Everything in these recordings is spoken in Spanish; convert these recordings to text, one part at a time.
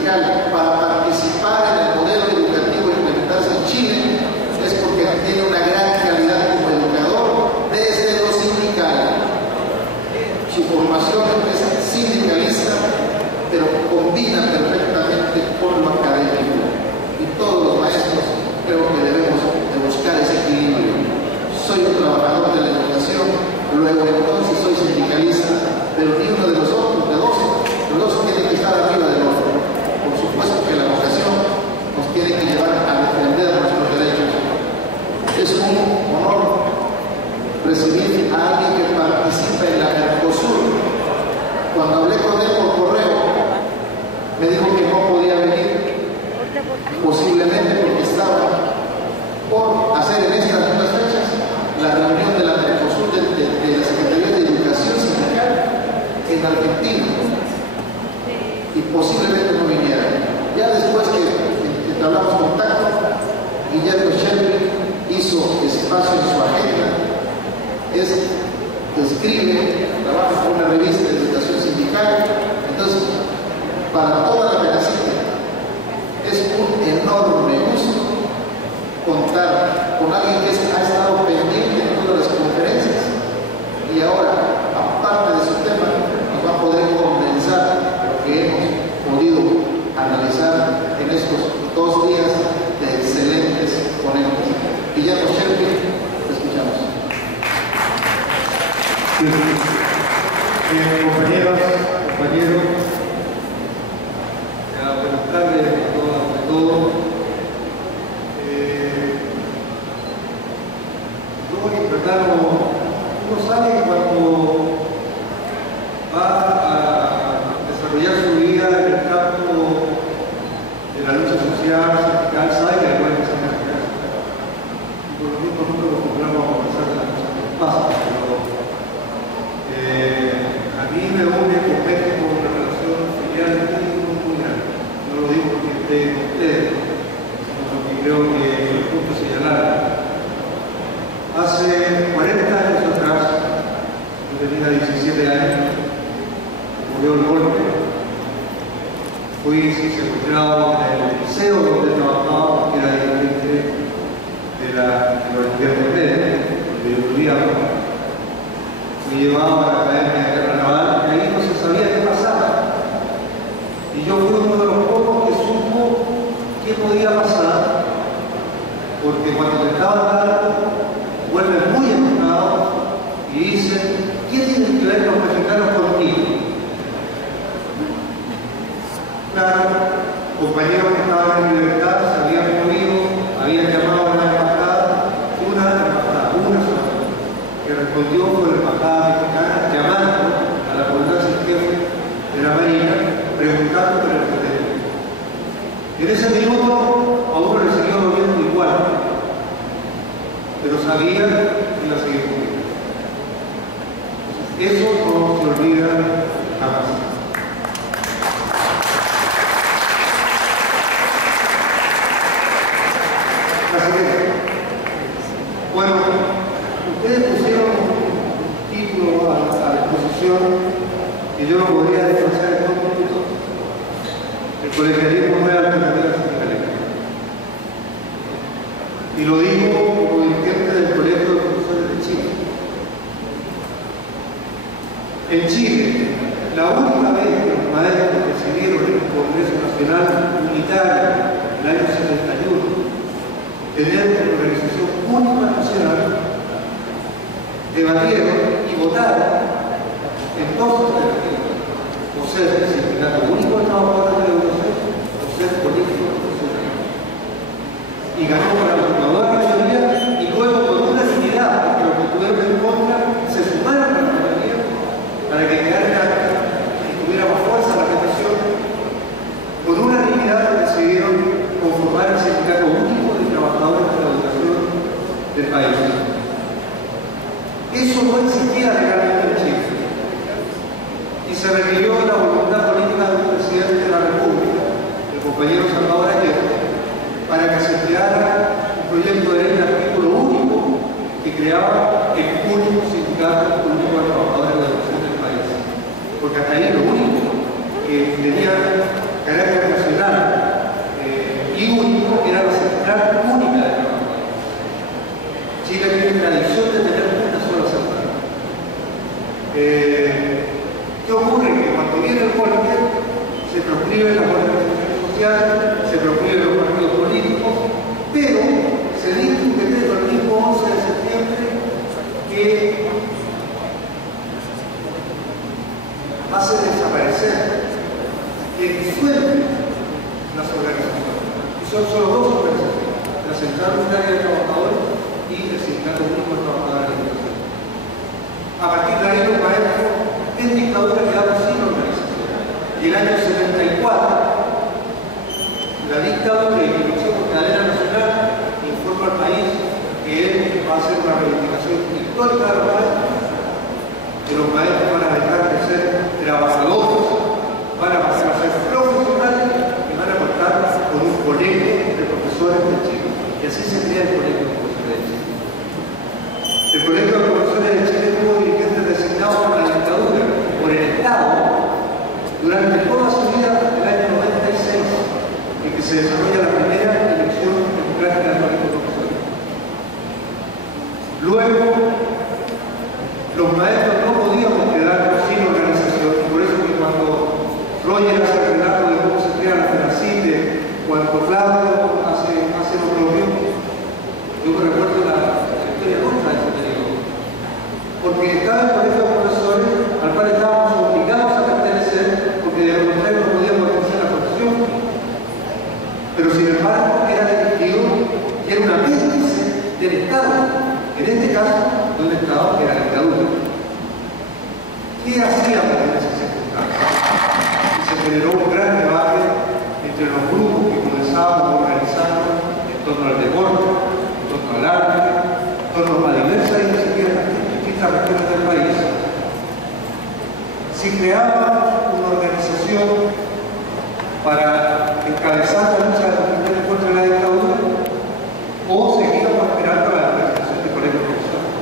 sindical para participar en el modelo educativo y implementarse en Chile es porque tiene una gran calidad como educador desde lo sindical. Su formación es sindicalista, pero combina perfectamente con lo académico. Y todos los maestros creo que debemos de buscar ese equilibrio. Soy un trabajador de la educación, luego entonces soy sindicalista, pero ni uno de los dos tiene que estar arriba del otro. Por supuesto que la vocación nos tiene que llevar a defender nuestros derechos. Es un honor recibir a alguien que participa en la Mercosur. Cuando hablé con él por correo, me dijo que no podía venir, posiblemente porque estaba por hacer en estas mismas fechas la reunión de la Mercosur de la Secretaría de Educación Sindical en Argentina, y posiblemente no viniera. Ya después que entablamos contacto, Guillermo Shelby hizo espacio en su agenda, escribe, trabaja con una revista de educación sindical. Entonces, para toda la Pedacita es un enorme gusto contar con alguien que ha estado pendiente en todas las conferencias y ahora, aparte de su tema, nos va a poder condensar lo que hemos podido analizar en estos 2 días de excelentes ponentes. Guillermo Shelby, te escuchamos. Compañeros, buenas tardes a todos. Yo voy a tratar, uno sabe cuando va a desarrollar su vida en el campo de la lucha social, sindical, sabe que hay buenas cosas que hacer. Y por lo mismo nosotros nos compramos a conversar de las cosas que pasan, pero a mí me une con México una relación filial muy grande. No lo digo porque esté con ustedes, sino porque creo que es justo señalar. Hace 40 años atrás, yo tenía 17 años, ocurrió el golpe. Fui secuestrado en el liceo donde trabajaba, porque era dirigente de la Universidad de Pérez, donde yo estudiaba. Me llevaba a la Academia de Guerra Naval y ahí no se sabía qué pasaba. Y yo fui uno de los pocos que supo qué podía pasar, porque cuando te estaban dando, vuelven muy enojados y dicen: ¿qué tienen que ver los mexicanos contigo? Claro, compañeros que estaban en libertad se habían movido, habían llamado a la embajada, una sola, que respondió fue la embajada mexicana, llamando a la comandante en jefe de la Marina, preguntando por el presidente. En ese minuto a uno le siguió doliendo igual, pero sabía que iba a seguir conmigo. Eso no se olvida jamás. Bueno, ustedes pusieron un título a la exposición que yo no podría desplazar en 2 minutos. El colegialismo no es alternativa sindicalista. Y lo digo como dirigente del Colegio de Profesores de Chile. En Chile, la única vez que los maestros decidieron en el Congreso Nacional Unitario en el año 71 tener una organización única nacional, debatieron y votaron en 2 alternativas: o ser el sindicato único de trabajadores de la educación o ser político profesional. Y ganó por la abrumadora mayoría, y luego con una unanimidad, porque los que estuvieron en contra se sumaron a la mayoría para que quedara y tuviera más fuerza la votación. Con una unanimidad decidieron conformar el sindicato único de trabajadores de la educación del país. Eso no existía legalmente en Chile y se requirió la voluntad política del presidente de la República, el compañero Salvador Allende, para que se creara un proyecto de ley de artículo único que creaba el único sindicato único de trabajadores de la educación del país. Porque hasta ahí lo único que tenía carácter nacional ¿Qué ocurre? Que cuando viene el golpe se proscriben las organizaciones sociales, se proscriben los partidos políticos, pero se dicta un decreto el mismo 11 de septiembre que hace desaparecer, que disuelve las organizaciones. Y son solo dos organizaciones, la Central Unitaria de Trabajadores y el Sindicato Único de Trabajadores de la Educación. A partir de ahí los maestros en dictadura quedaron sin organización. Y el año 74, la dictadura de Dirección por Cadena Nacional informa al país que él va a hacer una reivindicación histórica de los maestros, que los maestros van a dejar de ser trabajadores, van a pasar a ser profesionales y van a contar con un colegio de profesores de Chile. Y así se crea el Colegio de Profesores de Chile. El Colegio de Profesores de Chile tuvo dirigentes designados por la dictadura, por el Estado, durante toda su vida del año 96, en que se desarrolla la primera elección democrática del Colegio de Profesores. Luego, los maestros no podíamos quedarnos sin organización, y por eso que cuando Roger hace el relato de cómo se crea la FENACITE, cuando Claudio hace lo propio, yo me recuerdo la historia contra ese periodo. Porque estaba el Colegio de Profesores, al cual estábamos obligados a pertenecer, porque de lo contrario no podíamos ejercer la profesión. Pero sin embargo, era dirigido y era un apéndice del Estado. En este caso, de un Estado que era la dictadura. ¿Qué hacíamos en esas circunstancias? Y se generó un gran debate entre los grupos que comenzábamos a organizarnos en torno al deporte, en torno al arte, en torno a diversas iniciativas en distintas regiones del país. Si creaba una organización para encabezar la lucha de las mujeres contra la dictadura, o seguíamos esperando la organización del Colegio de Profesores.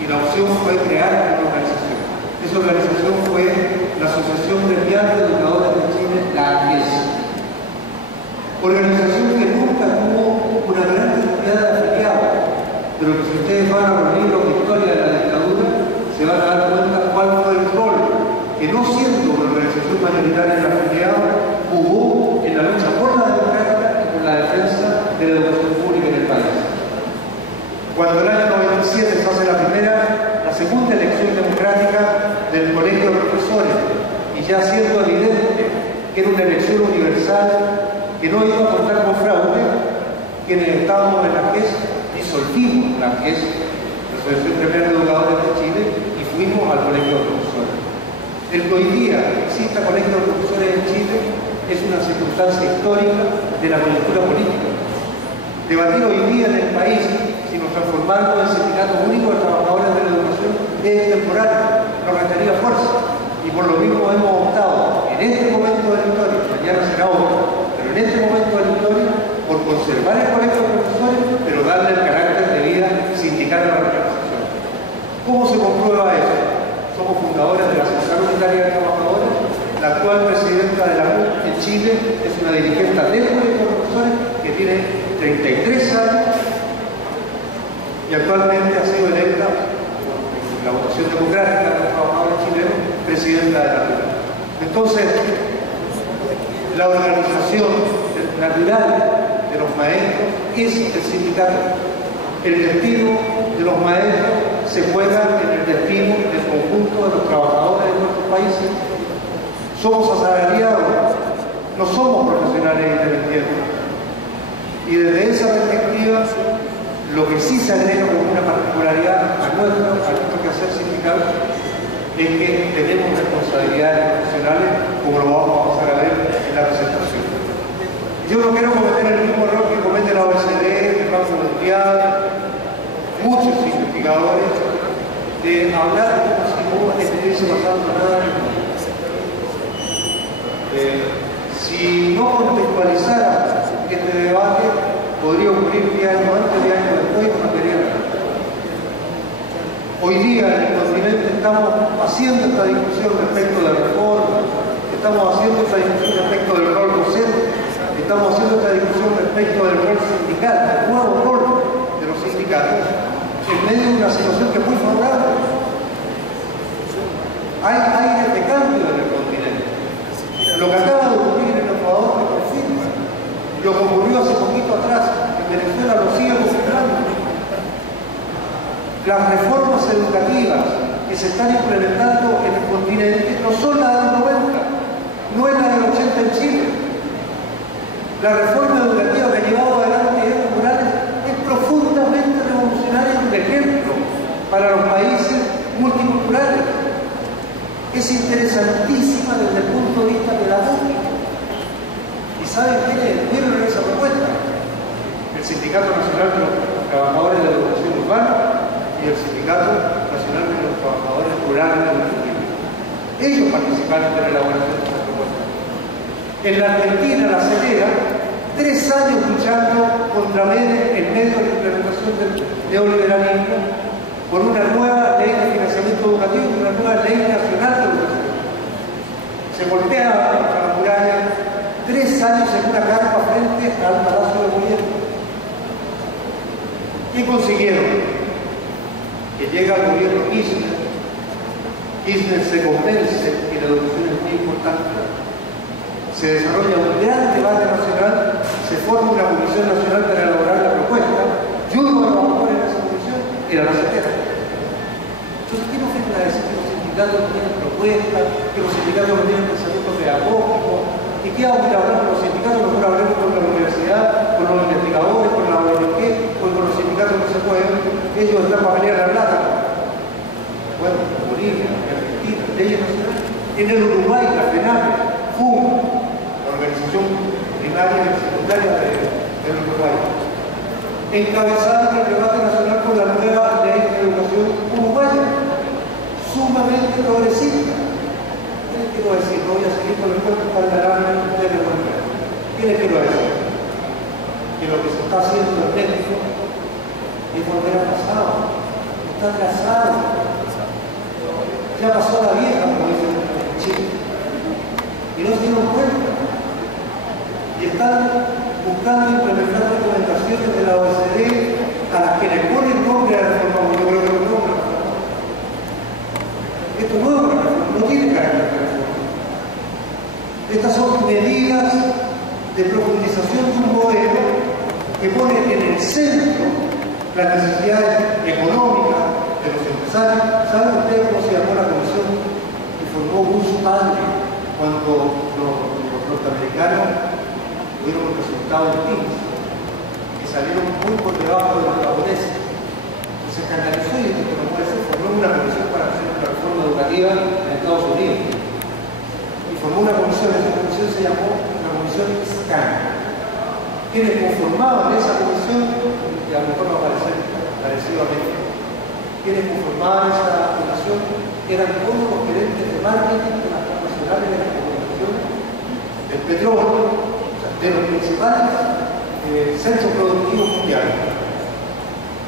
Y la opción fue crear una organización. Esa organización fue la Asociación Gremial de Educadores de Chile, la AGES. Organización que nunca tuvo una gran cantidad de afiliados, pero que si ustedes van a reunir la historia de la dictadura, se van a dar cuenta cuál fue el rol que, no siendo una organización mayoritaria de afiliados, jugó en la lucha por la democracia y por la defensa de la educación pública en el país. Cuando el año 97 se hace la segunda elección democrática del Colegio de Profesores, y ya siendo evidente que era una elección universal, que no iba a contar con fraude, quienes estábamos en la AGES disolvimos la AGES, la Asociación Gremial de Educadores de Chile, y fuimos al Colegio de Profesores. El que hoy día exista Colegio de Profesores en Chile es una circunstancia histórica de la coyuntura política. Debatir hoy día en el país si nos transformamos en Sindicato Único de Trabajadores de la Educación es temporal, nos restaría fuerza, y por lo mismo hemos optado en este momento de la historia, mañana será otro, pero en este momento de la historia, por conservar el Colegio de Profesores, pero darle el carácter de vida sindical a la organización. ¿Cómo se comprueba eso? Somos fundadores de la Central Unitaria de Trabajadores. La actual presidenta de la UNC en Chile es una dirigente del Colegio de Profesores que tiene 33 años y actualmente ha sido electa por la votación democrática de los trabajadores chilenos presidenta de la UNC. Entonces, la organización natural de los maestros es el sindicato. El destino de los maestros se juega en el destino del conjunto de los trabajadores de nuestros países. Somos asalariados, no somos profesionales independientes. Y desde esa perspectiva, lo que sí se agrega como una particularidad a nuestro quehacer sindical es que tenemos responsabilidades profesionales, como lo vamos a pasar a ver en la presentación. Yo no quiero cometer el mismo error que comete la OECD, el Banco Mundial, muchos investigadores, de hablar como si no estuviese pasando nada en el mundo. Si no contextualizara este debate, podría ocurrir 10 años antes, 10 años después, y no quería nada. Hoy día en el continente estamos haciendo esta discusión respecto de la reforma, estamos haciendo esta discusión respecto del rol docente, estamos haciendo esta discusión respecto del rol sindical, del nuevo rol de los sindicatos, en medio de una situación que es muy favorable. hay aires de cambio en el continente. Lo que acaba de ocurrir en Ecuador lo confirma. Lo que ocurrió hace poquito atrás en Venezuela lo sigue confirmando. Las reformas educativas que se están implementando en el continente no son las de los 90, no es la del 80 en Chile. La reforma educativa que ha llevado adelante Evo Morales es profundamente revolucionaria y un ejemplo para los países multiculturales. Es interesantísima desde el punto de vista pedagógico. ¿Y saben quiénes dieron esa propuesta? El Sindicato Nacional de los Trabajadores de la Educación Urbana y el Sindicato Nacional de los Trabajadores Rurales de la Educación. Ellos participaron en la elaboración de esta propuesta. En la Argentina, la CELERA, 3 años luchando contra Menem en medio de la implementación del neoliberalismo por una nueva ley de financiamiento educativo y una nueva ley nacional de educación. Se golpeaba contra la muralla, 3 años en una carpa frente al Palacio de Gobierno. ¿Qué consiguieron? Que llega el gobierno Kirchner. Kirchner se convence que la educación es muy importante. Se desarrolla un gran debate nacional, se forma una comisión nacional para elaborar la propuesta, y uno de los autores de esa comisión era la CELERA. Entonces, ¿qué nos vienen a decir que los sindicatos no tienen propuestas, que los sindicatos no tienen pensamiento pedagógico? ¿Y qué vamos a hablar con los sindicatos? Mejor hablemos con la universidad, con los investigadores, con la ONG, con los sindicatos no se pueden, ellos están para pelear la plata. Bueno, en Bolivia, en Argentina, leyes nacionales. En el Uruguay, la FENAPE, FUM, la organización primaria y secundaria del Uruguay, encabezaron el debate nacional con la nueva ley de educación uruguaya, sumamente progresista. ¿Qué les quiero decir? No voy a seguir con el cuento para darme ustedes de vuelta. ¿Qué les quiero decir? Que lo que se está haciendo en México es volver al pasado. Está atrasado. Ya pasó la vieja, como dicen en Chile. Y no se dieron cuenta. Y están buscando implementar recomendaciones de la OECD a las que le ponen nombre a la reforma. Yo creo que no nombra. Esto no es una reforma, no tiene carácter de reforma. Estas son medidas de profundización de un modelo que pone en el centro las necesidades económicas de los empresarios. ¿Saben ustedes cómo se llamó la comisión que formó Bush padre cuando los norteamericanos tuvieron un resultado distinto, que salieron muy por debajo de los japoneses? Y se escandalizó y dijo que no puede ser. Formó una comisión para hacer una reforma educativa en Estados Unidos. Y formó una comisión, esa comisión se llamó la Comisión SCAN. Quienes conformaban esa comisión, que a lo mejor va a parecer parecido a México, quienes conformaban esa comisión eran todos los gerentes de marketing de las transnacionales de la comunicación, del petróleo, de los principales centros productivos mundiales.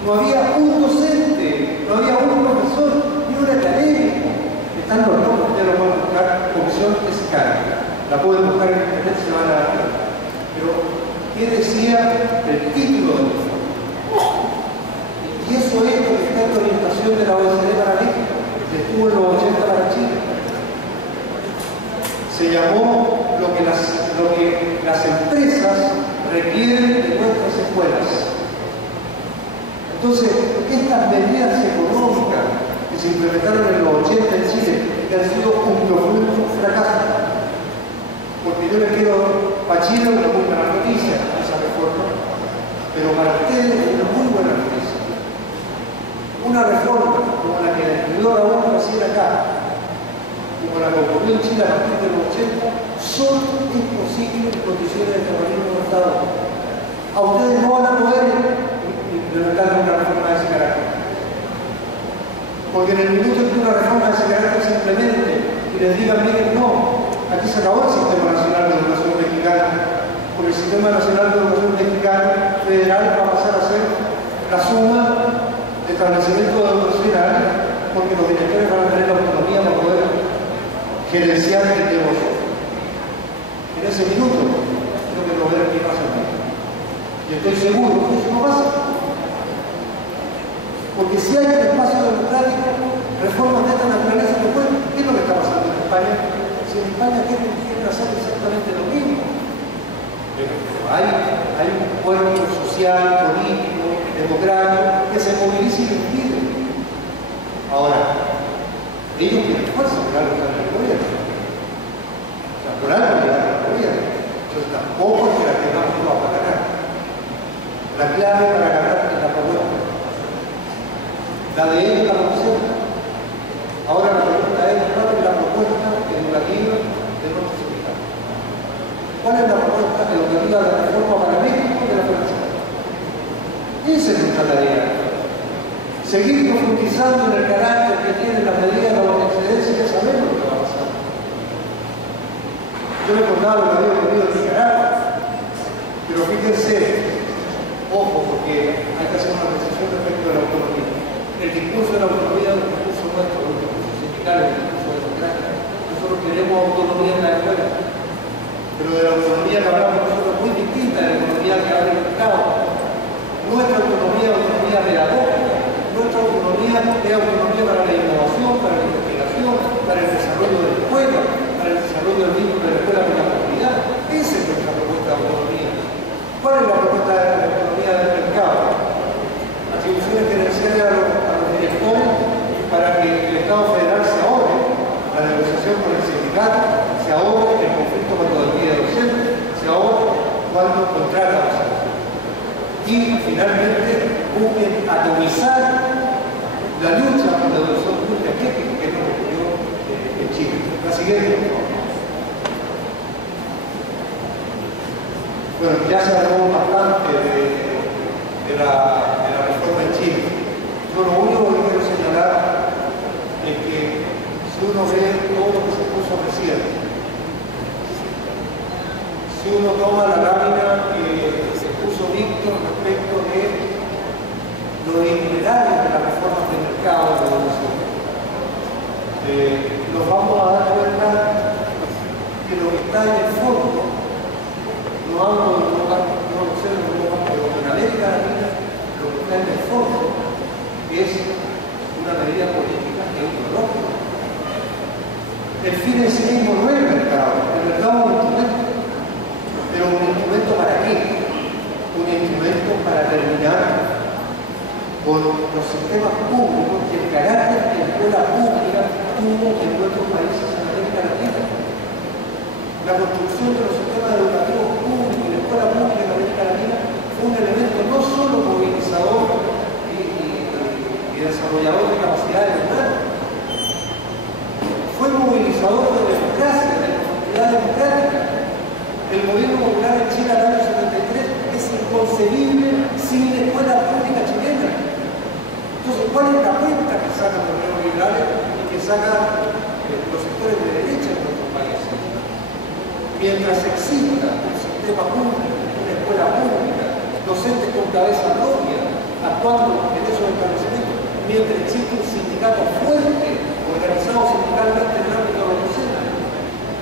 No había un docente, no había un profesor, ni un académico. Están los nombres, ustedes lo pueden buscar, comisión SCAN. La pueden buscar en internet, se van a dar cuenta. Pero, ¿qué decía el título del informe? Y eso es lo que está en la orientación de la OECD para México, que estuvo en los 80 para Chile. Se llamó lo que las empresas requieren de nuestras escuelas. Entonces, estas medidas económicas que se implementaron en los 80 en Chile, que han sido un profundo fracaso, porque yo les quiero, para Chile una muy buena noticia esa reforma, pero para ustedes es una muy buena noticia. Una reforma como la que la incluyó Raúl Brasil acá, como la que ocurrió en Chile a partir de los 80, son imposibles en condiciones de terrorismo de Estado. A ustedes no van a poder implementar una reforma de ese carácter. Porque en el minuto en que una reforma de ese carácter se implemente y les digan, miren, no, aquí se acabó el Sistema Nacional de Educación Mexicana, porque el Sistema Nacional de Educación Mexicana federal va a pasar a ser la suma de establecimiento de educacional, porque los directores van a tener la autonomía para poder gerenciar el negocio. En ese minuto, creo que lo voy a ver qué pasa aquí. Y estoy seguro que eso no pasa. Porque si hay espacio democrático, reformas de esta naturaleza no pueden. ¿Qué es lo que está pasando en España? Si en España quieren hacer exactamente lo mismo. Pero hay un cuerpo social, político, democrático, que se moviliza y lo impide. Ahora, ellos tienen fuerza por algo en el gobierno. O sea, por algo llegan al gobierno. Entonces tampoco es que la tengamos todas para ganar. La clave para ganar es la propuesta. La de ellos la conocemos. Ahora la pregunta es, ¿cuál es la propuesta educativa de nuestro sindicato? ¿Cuál es la propuesta educativa de la reforma para México y de la Francia? Esa es nuestra tarea. Seguir profundizando en el carácter que tienen las medidas de la excedencia, que sabemos lo que va a pasar. Yo me contaba lo que había ocurrido en Nicaragua, pero fíjense, ojo, porque hay que hacer una precisión respecto a la autonomía. El discurso de la autonomía es un discurso nuestro, un discurso sindical, un discurso democrático. Nosotros queremos autonomía en la escuela, pero de la autonomía que hablamos nosotros es muy distinta de la autonomía que habla el Estado. Nuestra autonomía es autonomía pedagógica, nuestra autonomía es autonomía para la innovación, para la investigación, para el desarrollo de la escuela, para el desarrollo del vínculo de la escuela con la comunidad. Esa es nuestra propuesta de autonomía. ¿Cuál es la propuesta de la autonomía del mercado? Atribuciones gerenciales a los directores para que el Estado federal se ahorre la negociación con el sindicato, se ahorre el conflicto con la autonomía docente, se ahorre cuando contrata a los docentes. Y finalmente busquen atomizar la lucha por la educación pública, que es lo que ocurrió en Chile. La siguiente, por favor. Bueno, ya se habló bastante de la reforma en Chile. Yo lo único que quiero señalar es que si uno ve todo lo que se puso recién, si uno toma la lámina que se puso Víctor respecto de los itinerarios de las reformas de mercado de la educación, nos vamos a dar cuenta que lo que está en el fondo, no hablo de Europa, no lo sé de Europa, pero en América Latina lo que está en el fondo es una medida política e ideológica. El fin en sí mismo no es el mercado es un instrumento. Pero un instrumento para qué? Un instrumento para terminar con los sistemas públicos y el carácter que la escuela pública tuvo en nuestros países en América Latina. La construcción de los sistemas educativos públicos y la escuela pública en América Latina fue un elemento no solo movilizador y desarrollador de capacidades humanas, fue movilizador de democracia, de comunidad democrática. El gobierno popular en Chile al año 73 es inconcebible sin la escuela pública chilena. Entonces, ¿cuál es la cuenta que sacan los neoliberales y que sacan los sectores de derecha en nuestros países? Mientras exista un sistema público, una escuela pública, docentes con cabeza propia, actuando en esos establecimientos, mientras existe un sindicato fuerte, organizado sindicalmente en el ámbito de los docentes,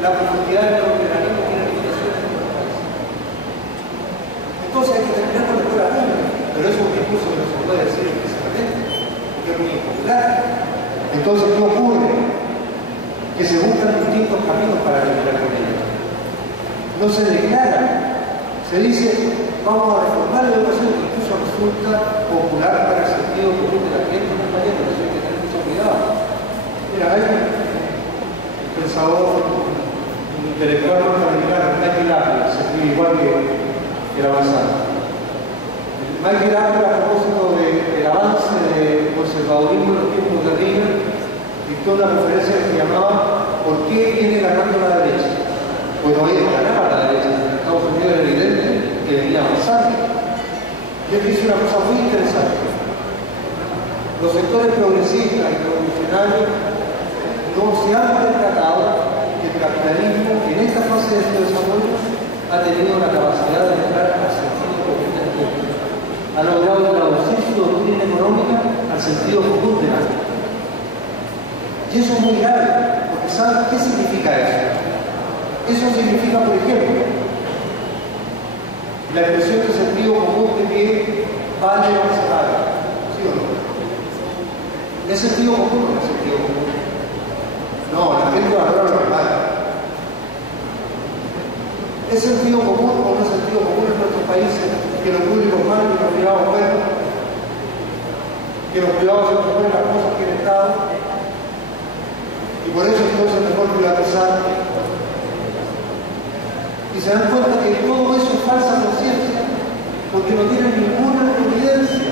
la profundidad del neoliberalismo tiene limitaciones en nuestro país. Entonces hay que terminar con la escuela pública, pero eso es un discurso que no se puede decir explícitamente, porque es muy impopular. Entonces, ¿qué ocurre? Que se buscan distintos caminos para terminar con ello. No se declara, se dice, vamos a reformar la educación, que incluso resulta popular para el sentido común de la gente, compañeros, eso hay que tener mucho cuidado. Mira, hay un pensador, un intelectual norteamericano, Michael Apple, se escribe igual que la avanzada. Michael Apple, a propósito del avance del conservadurismo en los tiempos de Reagan, dictó una conferencia que se llamaba ¿Por qué viene ganando la derecha? Pues todavía no ganaba la derecha. En Estados Unidos era evidente que venía avanzando. Y él dice una cosa muy interesante. Los sectores progresistas y revolucionarios no se han percatado que el capitalismo en esta fase de su desarrollo ha tenido la capacidad de entrar al sentido común del tiempo. Ha logrado traducir su doctrina económica al sentido común de la vida. Y eso es muy grave, porque ¿saben qué significa eso? Eso significa, por ejemplo, la expresión de sentido común de que vale o se vale. ¿Sí o no? ¿Es sentido común o no es sentido común? No, colegio valora a los padres. ¿Es sentido común o no es sentido común en nuestros países que los públicos manden y los privados buenos? Que los privados se proponen las cosas que el Estado, y por eso entonces es mejor privatizar. Y se dan cuenta que todo eso es falsa conciencia, porque no tienen ninguna evidencia.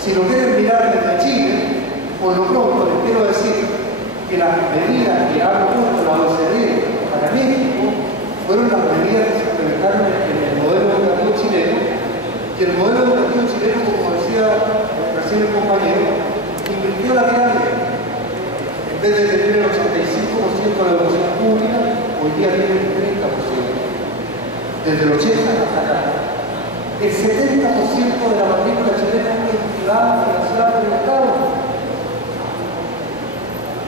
Si lo quieren mirar desde Chile, por lo pronto les quiero decir que las medidas que ha propuesto la OCDE para México fueron las medidas que se implementaron en el modelo educativo chileno, y el modelo educativo chileno, como decía recién el compañero, invirtió la pirámide. En vez de tener el 85% de la educación pública, hoy día tiene el 30%. Desde el 80 hasta acá. El 70% de la matrícula chilena es privada, financiada por el Estado.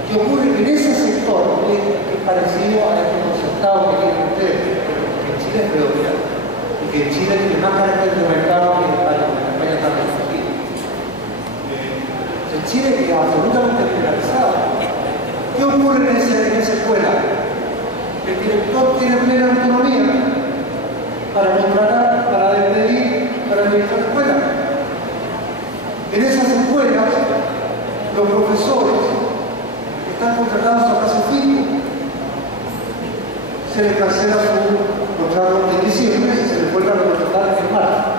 ¿Qué ocurre? En ese sector es parecido a este concertado que tienen ustedes, pero en Chile es predominante. Y que en Chile tiene más carácter de mercado que en España, porque en España está restringido. En Chile es absolutamente liberalizado. ¿Qué ocurre en esa escuela? El director tiene plena autonomía para contratar, para despedir, para administrar la escuela. En esas escuelas, los profesores están contratados a plazo fijo. Se les cancela su contrato en diciembre y se les vuelve a contratar en marzo.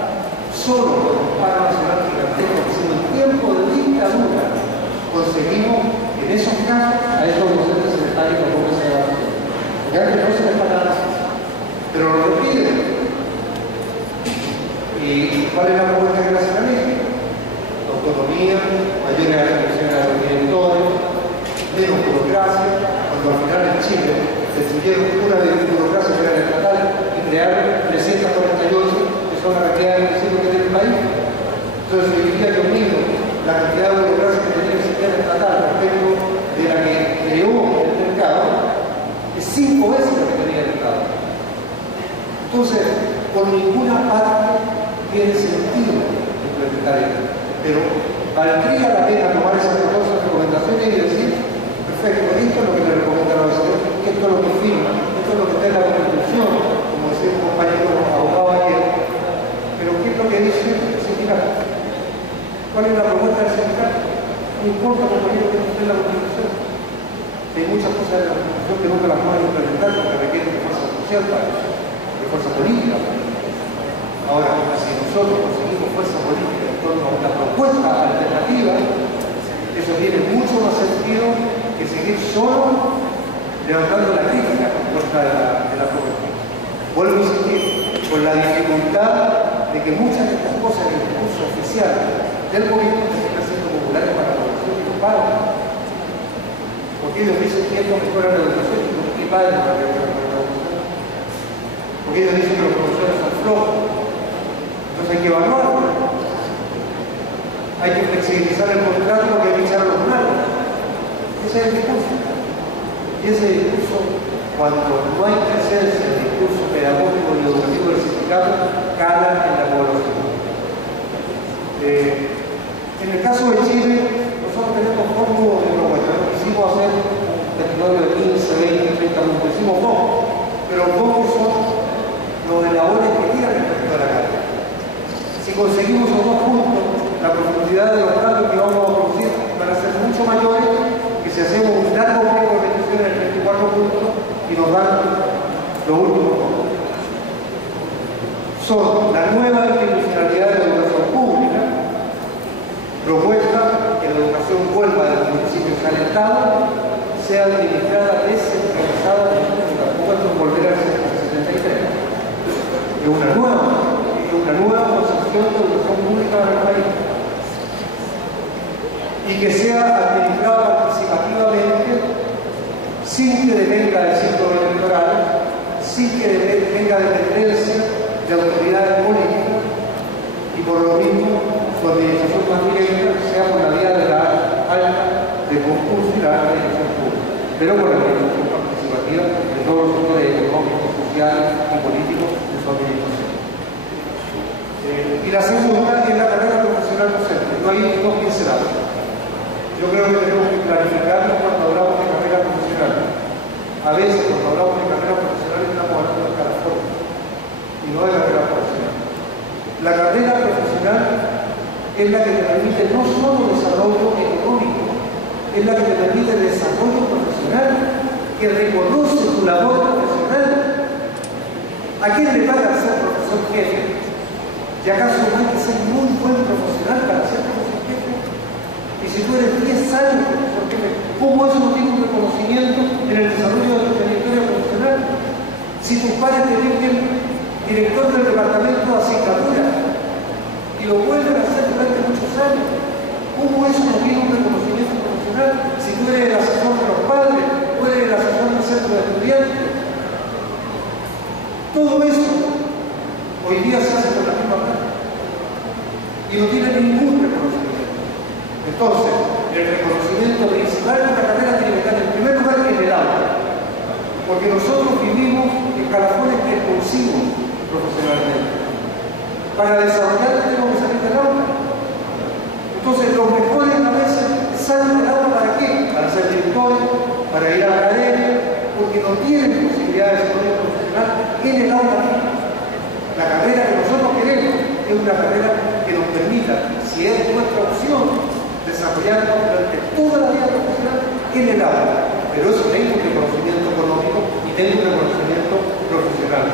Solo con un paro nacional gigantesco, sin el tiempo de dictadura, conseguimos en esos casos a estos docentes secretarios como se va a hacer. Porque antes no se les pagaba, pero lo piden. ¿Y cuál es la propuesta que le hacen a México? Autonomía, mayores atribuciones a los directores, menos burocracia, cuando al final en Chile destruyeron una de burocracia que era estatal y crearon 348, que son la cantidad de municipios que tiene el país. Entonces, si diría que unido la cantidad de burocracia que tenía el sistema estatal respecto de la que creó el mercado, es 5 veces lo que tenía el Estado. Entonces, por ninguna parte tiene sentido implementar esto, pero valdría la pena tomar esas 14 recomendaciones y decir, perfecto, esto es lo que le recomienda la OCDE, esto es lo que firma, esto es lo que está en la Constitución, como decía un compañero abogado ayer, pero ¿qué es lo que dice el sindicato? ¿Cuál es la propuesta del sindicato? No importa, compañero, que no esté en la Constitución. Hay muchas cosas de la Constitución que nunca las pueden implementar porque requieren de fuerza social para eso, de fuerza política para eso. Ahora, si nosotros conseguimos fuerza política en torno a una propuesta alternativa, eso tiene mucho más sentido que seguir solo levantando la crítica en contra de la propuesta. Vuelvo a insistir, con la dificultad de que muchas de estas cosas en el discurso oficial del gobierno están siendo populares para la población y los padres. Porque ellos dicen que esto mejora la educación y porque padres no la educación. Porque ellos dicen que los profesores son flojos. Entonces hay que evaluarlo. Hay que flexibilizar el contrato porque hay que echar a los malos. Ese es el discurso. Y ese discurso, cuando no hay presencia del discurso pedagógico y educativo del sindicato, cala en la población. En el caso de Chile, nosotros tenemos poco de propuestas. No quisimos hacer un territorio de 15, 20, 30 puntos. Hicimos pocos, pero pocos son los elabores que tienen respecto a la carga. Si conseguimos esos 2 puntos, la profundidad de los cambios que vamos a producir van a ser mucho mayores que si hacemos un largo bloque de repetición en 34 puntos y nos dan los últimos puntos. Son la nueva institucionalidad de la educación pública, propuesta que la educación vuelva de los municipios al Estado, sea administrada descentralizada, tampoco es volver al 73. Es una nueva concepción de educación pública en el país. Y que sea administrada participativamente, sin que dependa del ciclo electoral, sin que tenga dependencia de autoridades políticas, y por lo mismo su administración más directa sea por la vía de la alta de concurso y la alta dirección pública, pero por la administración participativa de todos los sectores económicos, sociales y políticos de su administración. Y la segunda es la carrera profesional docente. No hay 2 pinceladas. Yo creo que tenemos que clarificarlo cuando hablamos de carrera profesional. no es la carrera profesional. La carrera profesional es la que te permite no solo desarrollo económico, es la que te permite desarrollo profesional, que reconoce tu labor profesional. ¿A quién le paga ser profesor jefe? ¿Y acaso no hay que ser muy buen profesional para ser profesor jefe? Y si tú eres 10 años profesor jefe, ¿cómo eso no tiene un reconocimiento en el desarrollo de tu trayectoria profesional? Si tus padres te eligen director del departamento de asignatura y lo vuelven a hacer durante muchos años, ¿cómo eso no tiene un reconocimiento profesional? Si tú eres el asesor de los padres, tú eres el asesor del centro de estudiantes, todo eso hoy día se hace con la misma plata y no tiene ningún reconocimiento. Entonces, el reconocimiento principal de una carrera tiene que estar en primer lugar en el aula, porque nosotros vivimos escalafones expulsivos profesionalmente. Para desarrollar tenemos que salir del aula. Entonces, los mejores a veces salen del aula ¿para qué? Para ser directores, para ir a la academia, porque no tienen posibilidad de desarrollo profesional en el aula. La carrera que nosotros queremos es una carrera que nos permita, si es nuestra opción, desarrollarnos durante toda la vida profesional en el aula. Pero eso tengo un reconocimiento económico y tengo un reconocimiento profesional.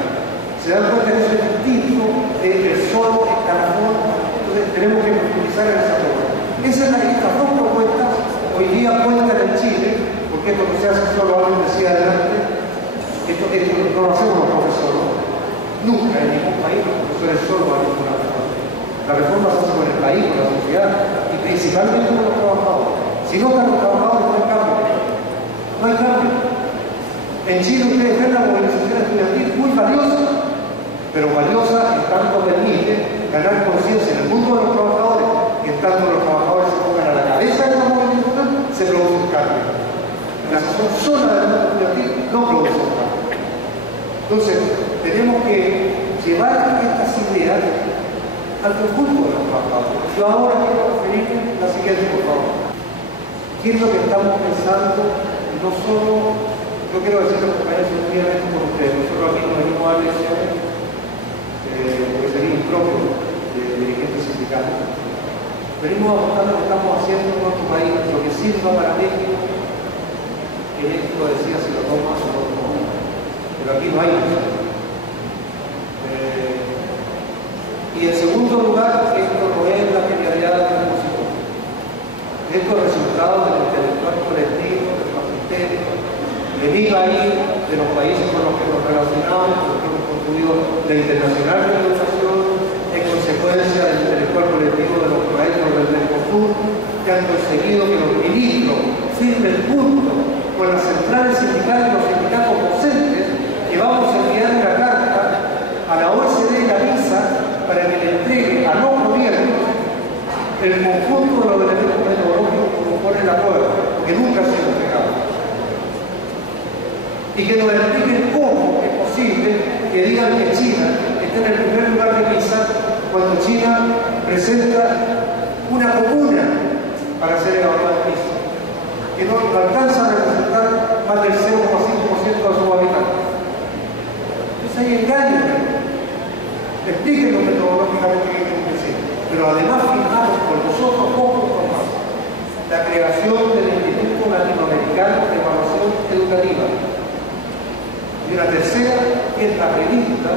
Se dan cuenta que eso es distinto del solo escalafón. Entonces tenemos que profundizar en esa forma. Estas dos propuestas hoy día cuentan en Chile, porque esto no se hace solo, alguien decía adelante, esto no lo hacemos los profesores. Nunca en ningún país los profesores solo hacen una reforma. La reforma se hace con el país, con la sociedad y principalmente con los trabajadores. Si no están los trabajadores, no hay cambio. No hay cambio. En Chile ustedes ven la movilización estudiantil muy valiosa, pero valiosa en tanto permite ganar conciencia en el mundo de los trabajadores, y en tanto los trabajadores se pongan a la cabeza de esa movilización, se produce un cambio. La sesión sola del mundo estudiantil no produce un cambio. Entonces, tenemos que llevar estas ideas al conjunto de los trabajadores. Yo ahora quiero referirme a la siguiente, por favor. ¿Qué es lo que estamos pensando? No solo, yo quiero decir a los compañeros que con ustedes, nosotros aquí no venimos a dar lecciones, porque sería impropio de dirigentes sindicales. Venimos a mostrar lo que estamos haciendo en nuestro país, lo que sirva para México, que México decía si lo toma o no lo toma. Pero aquí no hay lecciones. Y en segundo lugar, esto no es la genialidad de los opositores. Estos resultados del intelectual colectivo, del magisterio, del IVAI, de los países con los que nos relacionamos, con los que hemos construido la internacional de la educación, en consecuencia del intelectual colectivo de los países del Mercosur, que han conseguido que los ministros firmen juntos con las centrales sindicales y los sindicatos docentes, que vamos a enviar una carta a la OECD y la MISA para que le entregue a los gobiernos el conjunto de los elementos metodológicos que componen la prueba, porque nunca ha sido entregado. Y que nos expliquen cómo es posible que digan que China está en el primer lugar de PISA cuando China presenta una comuna para ser evaluada en PISA, que no alcanza a representar más del 0,5% de sus habitantes. Entonces hay engaño. Explíquenos metodológicamente qué quieren decir. Pero además fijamos con nosotros poco más la creación del Instituto Latinoamericano de Evaluación Educativa. Y una tercera, que es la revista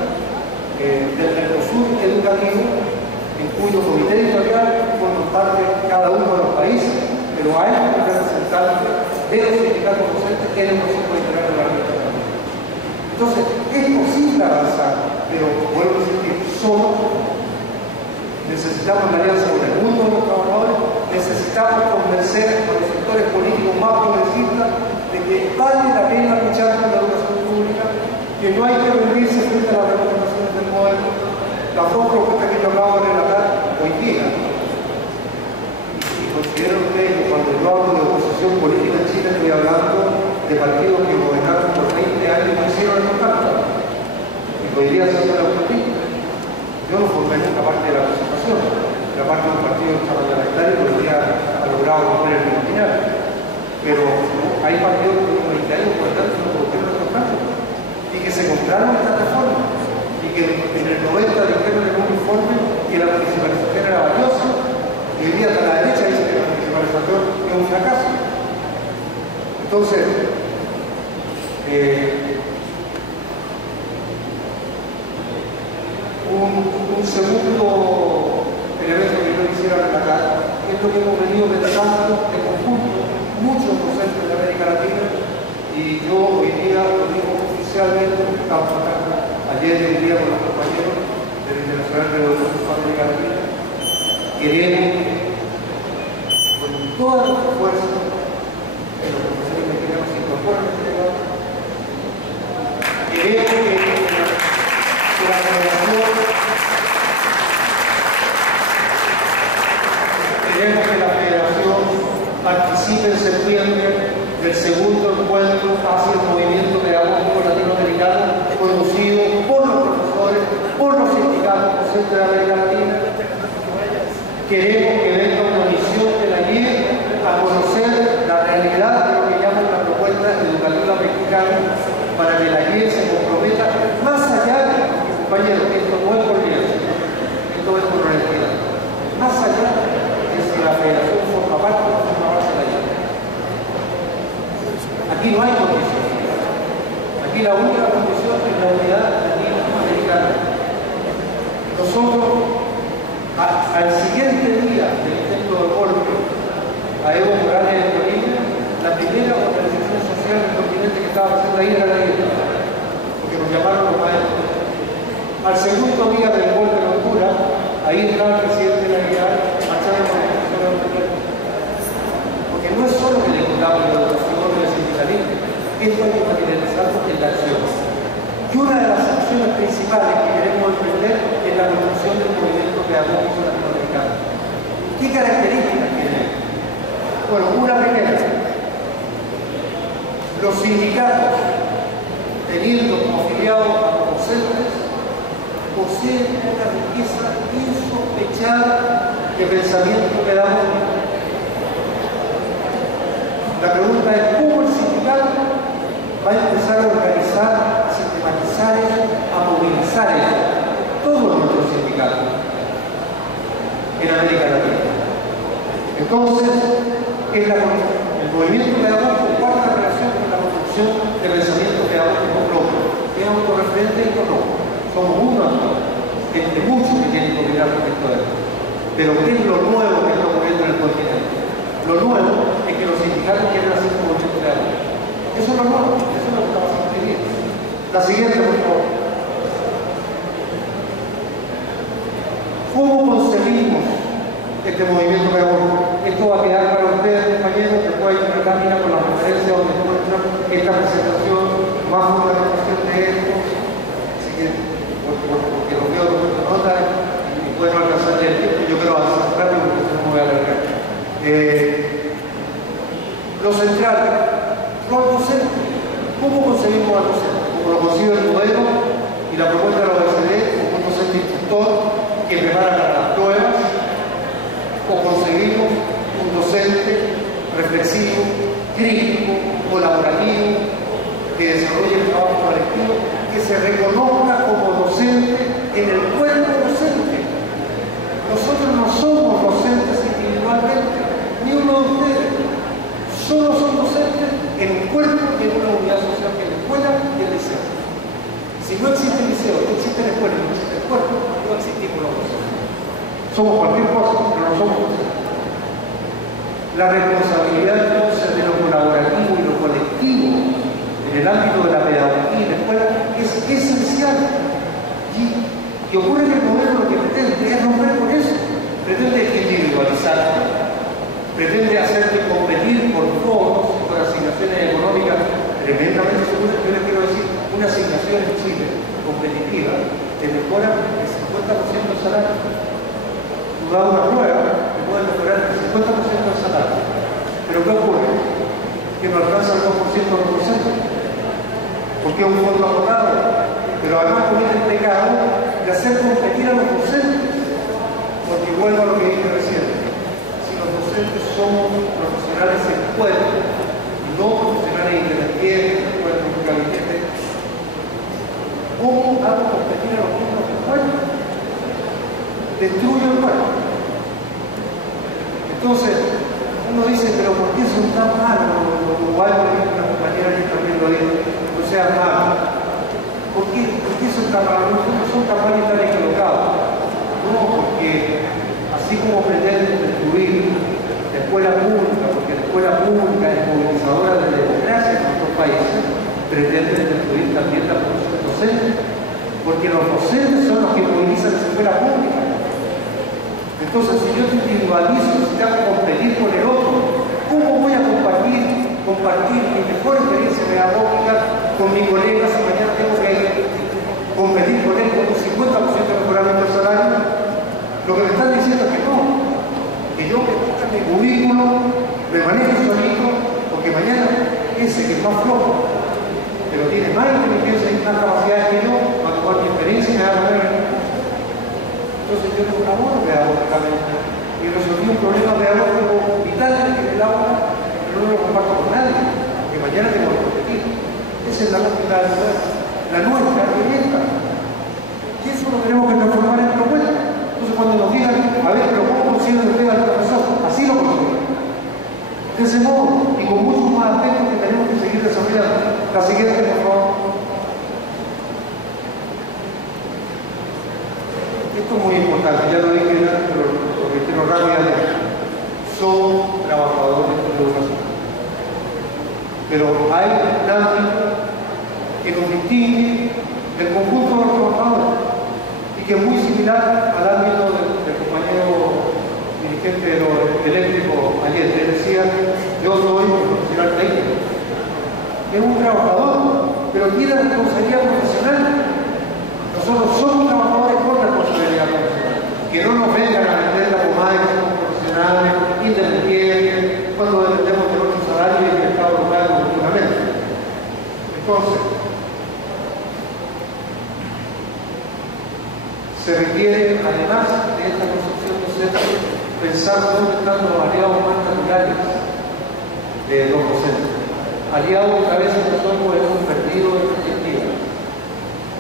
del Mercosur Educativo, en cuyo comité editorial forman parte cada uno de los países, pero hay un representante de los sindicatos docentes en el Consejo Editorial de la revista. Entonces, es posible avanzar, pero vuelvo a decir que solo necesitamos la alianza con el mundo de los trabajadores, necesitamos convencer a los sectores políticos más progresistas de que vale la pena luchar por la educación pública, que no hay que rendirse frente a las recomendaciones del modelo. Las dos propuestas que yo acabo de relatar hoy día. Y considero ustedes que cuando yo hablo de oposición política en Chile estoy hablando de partidos que gobernaron por 20 años y no hicieron el contacto. Y podría ser una autopista. Yo no formé nunca parte de la presentación, la parte de un partido parlamentario que hoy día ha logrado poner el final. Pero hay partidos que por 20 años, por tanto, no produjeron estos cambios. Y que se compraron esta reforma. Y que en el 90 dijeron en un informe que la municipalización era valiosa, y hoy día hasta la derecha dice que la municipalización es un fracaso. Entonces, un segundo elemento que yo quisiera relatar es lo que hemos venido pensando en conjunto muchos docentes de América Latina, y yo hoy día lo digo oficialmente, porque estamos tratando ayer y hoy día con los compañeros del Internacional de Educación de América Latina. Queremos con toda nuestra fuerza que los profesores mexicanos se incorporen a este debate. Queremos que la federación participe en septiembre del segundo encuentro hacia el movimiento pedagógico latinoamericano, conducido por los profesores, por los sindicatos docentes de América Latina. Queremos que venga una misión de la IE a conocer la realidad de lo que llaman la propuesta educativa mexicana, para que la IE se comprometa más allá de, compañeros, esto no es por lienzo, esto es por honestidad, más allá de si la federación forma parte o no forma parte de la IE. Aquí no hay condición. Aquí la única condición es la unidad latinoamericana. Nosotros, al siguiente día del intento de golpe a Evo Morales en Bolivia, la primera organización social del continente que estaba haciendo ahí era la IE, porque nos llamaron los maestros. Al segundo día del golpe de locura, ahí estaba el presidente de la IE marchando con la organización. Porque no es solo que le contamos la educación y el sindicalismo, esto hay que materializarlo en la acción. Y una de las acciones principales que queremos emprender es la construcción del movimiento pedagógico latinoamericano. ¿Qué características tiene? Bueno, una primera, los sindicatos, teniendo como afiliados a los docentes, poseen una riqueza insospechada de pensamiento pedagógico. La pregunta es cómo el sindicato va a empezar a organizar, a sistematizar eso, a movilizar eso. Todos nuestros sindicatos en América Latina. Entonces, el movimiento pedagógico guarda relación con la construcción de pensamiento pedagógico propio. Es autorreferente y no. Somos uno entre muchos que tienen que opinar respecto a esto. Pero ¿qué es lo nuevo que está ocurriendo en el continente? Lo nuevo es que los sindicatos quieren hacer como movimiento pedagógico. Eso es lo nuevo, eso es lo que estamos escribiendo. La siguiente, por favor. ¿Cómo concebimos este movimiento pedagógico? Esto va a quedar para ustedes, compañeros. Después hay una lámina con la referencia donde muestran esta presentación, más fundamentación de esto. Así que, porque los veo con esta nota y pueden alcanzar el tiempo, yo quiero avanzar rápido porque no me voy a alargar. Lo central, los docentes. ¿Cómo concebimos al docente? Como lo concibe el modelo y la propuesta de la OECD, como un docente instructor que prepara para las pruebas, o conseguimos un docente reflexivo, crítico, colaborativo, que desarrolle el trabajo colectivo, que se reconozca como docente en el cuerpo docente. Nosotros no somos docentes individualmente, ni uno de ustedes. Solo son docentes en un cuerpo y en una unidad social que es la escuela y el liceo. Si no existe el liceo, no existe la escuela, no existe el cuerpo, no existimos los docentes. Somos cualquier cosa, pero no somos docentes. La responsabilidad entonces de lo colaborativo y lo colectivo en el ámbito de la pedagogía y la escuela es esencial. Y ocurre que el modelo lo que pretende es romper con eso. Pretende individualizar, pretende hacerte competir por fondos, por asignaciones económicas tremendamente seguras. Yo les quiero decir, una asignación en Chile competitiva te mejora el 50% del salario. Tú das una prueba, te puede mejorar el 50% del salario. Pero ¿qué ocurre? Que no alcanza el 2% de los docentes. Porque es un fondo agotado. Pero además comete el pecado de hacer competir a los docentes. Porque vuelvo a lo que dije recién. Si los docentes somos profesionales en cuerpo, no profesionales independientes, en cuerpo, en gabinete, ¿cómo hago competir a los docentes? destruye el cuerpo. Entonces, uno dice, pero ¿por qué son tan malos? O algo que una compañera también lo dice, no sean malos. ¿Por qué son tan malos? No son tan malos y tan equivocados. No, porque así como pretenden destruir la escuela pública, porque la escuela pública es movilizadora de democracia en nuestros países, pretenden destruir también la profesión docente, porque los docentes son los que movilizan la escuela pública. Entonces, si yo te individualizo, si te hago competir con el otro, ¿cómo voy a compartir mi mejor experiencia pedagógica con mi colega si mañana tengo que competir con él con un 50% de mejoramiento del salario? Lo que me están diciendo es que no, que yo que ponga mi currículo, me maneje solito, porque mañana ese que es más flojo, pero tiene más inteligencia y más capacidad que yo, con mi experiencia me va a poner. Entonces yo colaboro pedagógicamente y resolví un problema pedagógico vital en el aula, pero no lo comparto con nadie, que mañana tengo que competir. Esa es la lógica de la nuestra herramienta. Y eso lo tenemos que transformar en propuesta. Entonces cuando nos digan, a ver, pero ¿cómo consiguen ustedes al profesor? Así lo consiguen. De ese modo, y con muchos más aspectos que tenemos que seguir desarrollando. La siguiente, por favor. Esto es muy importante, ya lo dije antes, pero lo reitero rápidamente. Somos trabajadores de la educación. Pero hay un ámbito que nos distingue del conjunto de los trabajadores y que es muy similar al ámbito del compañero dirigente de lo eléctrico ayer. Él decía, yo soy profesional técnico. Es un trabajador, pero tiene responsabilidad profesional. Nosotros somos trabajadores con responsabilidad profesional. Que no nos vengan a vender la pomada que somos profesionales, independientes, cuando dependemos de nuestro salario y del Estado local continuamente. Entonces, se requiere, además de esta concepción docente, pensar dónde están los aliados más naturales de los docentes. Aliados que a veces nosotros hemos perdido en perspectiva.